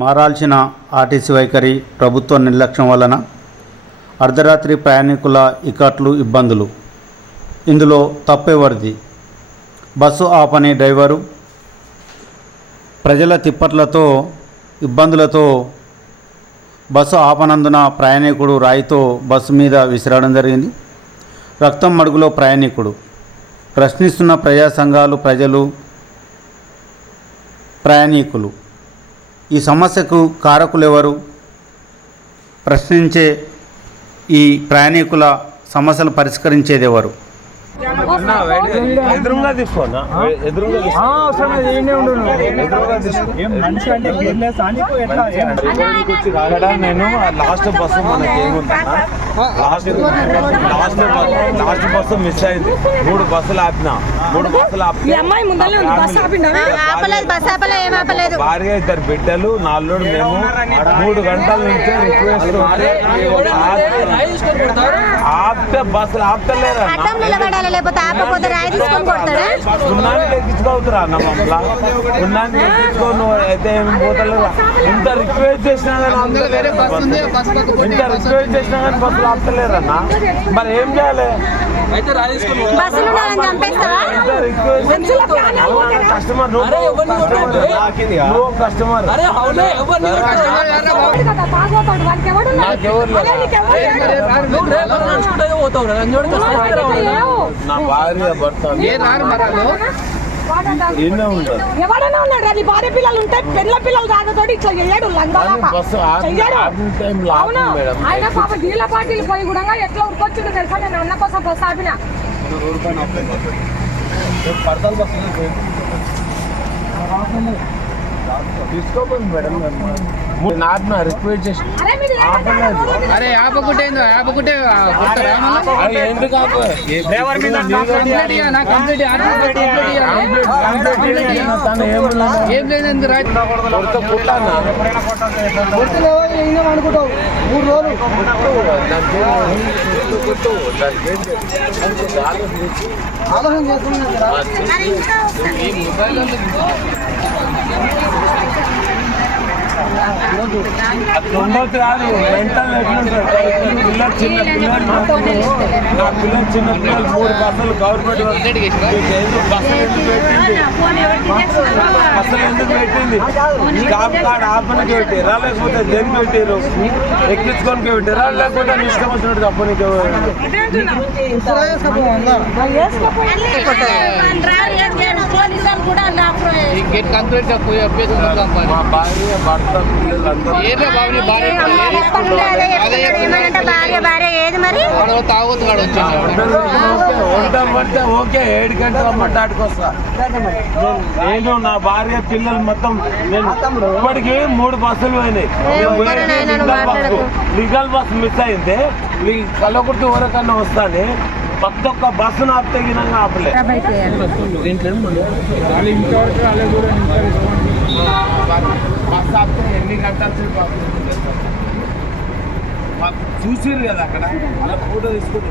మారాల్సిన RTC వైఖరి ప్రభుత్వ నిర్లక్ష్యం వలన అర్ధరాత్రి ప్రయాణికుల ఇక్కట్లు ఇబ్బందులు. ఇందులో తప్పెవరిది బస్సు ఆపని డ్రైవరు ప్రజల తిప్పట్లతో ఇబ్బందులతో బస్సు ఆపనందున ప్రయాణికుడు రాయితో బస్సు మీద విసిరడం జరిగింది. రక్తం మడుగులో ప్రయాణికుడు. ప్రశ్నిస్తున్న ప్రజా సంఘాలు ప్రజలు ప్రయాణికులు. ఈ సమస్యకు కారకులెవరు? ప్రశ్నించే ఈ ప్రయాణికుల సమస్యలు పరిష్కరించేది ఎవరు ఎదురుగా తీసుకోనా ఎదురుగా నేను లాస్ట్ బస్సు మనకి ఏముందన్నా last last bus- last bus miss అయింది మూడు బస్సులు ఆపిన మూడు బస్సులు ఆపలేదు భార్య ఇద్దరు బిడ్డలు నాలుగు మేము మూడు గంటల నుంచి రిక్వెస్ట్ బస్సులు ఆపుతలేరా? అడ్డం నిలబడాలి లేకపోతే ఆపకపోతే రాయి తీసుకొని కొడతాడా? ఉన్నానికి ఎక్కించుకోవుతురా అన్న మమ్మల్ని. ఉన్నానికి ఎక్కించుకో నువ్వు అయితే ఏం పోతలేవు. ఇంత రిక్వెస్ట్ చేసినా కానీ ఇంత రిక్వెస్ట్ చేసినా కానీ బస్సులు ఆపుతలేరన్న మరి ఏం చేయాలి? బస్సులు చంపేస్తావా? కస్టమర్ నువ్వు కస్టమర్ అరే కదా పోతావు ఎన్నో ఎవడైనా ఉన్నాడు నీ భార్య పిల్లలు ఉంటే పిల్ల పిల్లలు తాగతోటి ఇట్లా టైంలో అవును. ఆయన పాప నీళ్ళ పార్టీలు పోయి కూడా ఎట్లా ఉరికొచ్చిండు తెలుసా? నేను అన్న కోసం బస్సు ఆపిన. తీసుకోపోయింది మేడం నాకు రిక్వెస్ట్ చేసి అరే మీరు ఆపలేదు. అరే ఆపకుంటే ఆపకుంటే ఏం లేదు ఎందుకు రా కొడితే. కుట్టానా? దానికి ఏం- కొట్టు. దానికి ఏం చేయాలి? ఆలోచించి. అట్లా ఉండొచ్చు కాదు మెంటల్ పిల్లలు చిన్న పిల్లలు నా పిల్లలు చిన్న పిల్లలు మూడు బస్సులు గవర్నమెంట్ బస్సులు పెట్టింది పెట్టింది. స్టాప్ కార్డ్ ఆపనికి పెట్టారా లేకపోతే దేనికి పెట్టారు ఎక్కించుకోనికి పెట్టారా లేకపోతే నీ ఇష్టం వచ్చినట్టు తప్పనికి భార్య భర్త ఉంటాం ఓకే ఏడు గంటల మట్టాడికి వస్తా నేను నా భార్య పిల్లలు మొత్తం నేను ఇప్పటికి మూడు బస్సులు పోయినాయి. లీగల్ బస్ మిస్ అయింది. ఈ కల్లకుర్తి ఊరకన్నా వస్తాను. ప్రతి ఒక్క బస్సు నాకు తగినంగా ఆపలే. బస్సు ఆపితే ఎన్ని గంటల కదా అక్కడ? అలా ఫోటో తీసుకుని